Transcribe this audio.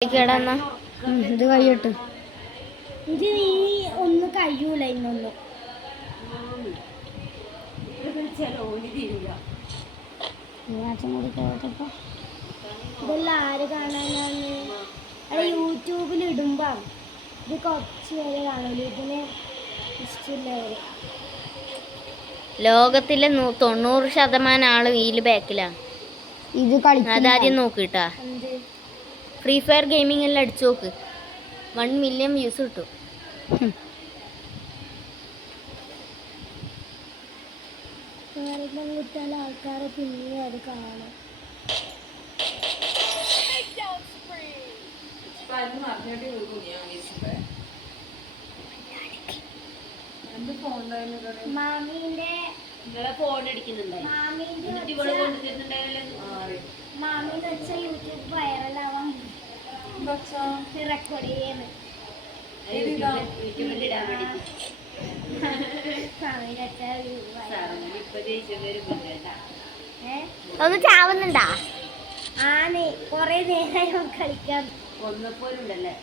കേടാന്നാ ഇത് കഴിയട്ടെ. ഇത് ഈ ഒന്ന് കഴിയൂല ഇന്നൊന്നും. ഇതെല്ലാം ആര് കാണാനാണ്? അത് യൂട്യൂബിൽ ഇടുമ്പോ ഇത് കുറച്ച് പേരെ കാണൂല, ഇതിന് ഇഷ്ടമില്ലവര്. ലോകത്തിലെ 90% ആള് ഇതില് ബാക്കിലാണ്. ഇത് അതാദ്യം നോക്കിട്ടാ. ഫ്രീ ഫയർ ഗെയിമിംഗ് എല്ലാം അടിച്ചു നോക്ക്, 1 മില്യൺ വ്യൂസ് കിട്ടും. കിട്ടാൻ ആൾക്കാരെ പിന്നെയും അത് കാണും. മാമീന്റെ ഫോൺ അടിക്കുന്നുണ്ടോ? മാമീന്ന് വെച്ചാൽ യൂട്യൂബ് വൈറലാവാൻ റെക്കോർഡ് ചെയ്യുന്നു. ഒന്ന് ചാവുന്നുണ്ടാ? ആന്ന് കൊറേ നേരം കളിക്കാൻ ഒന്നപ്പോലുണ്ടല്ലേ.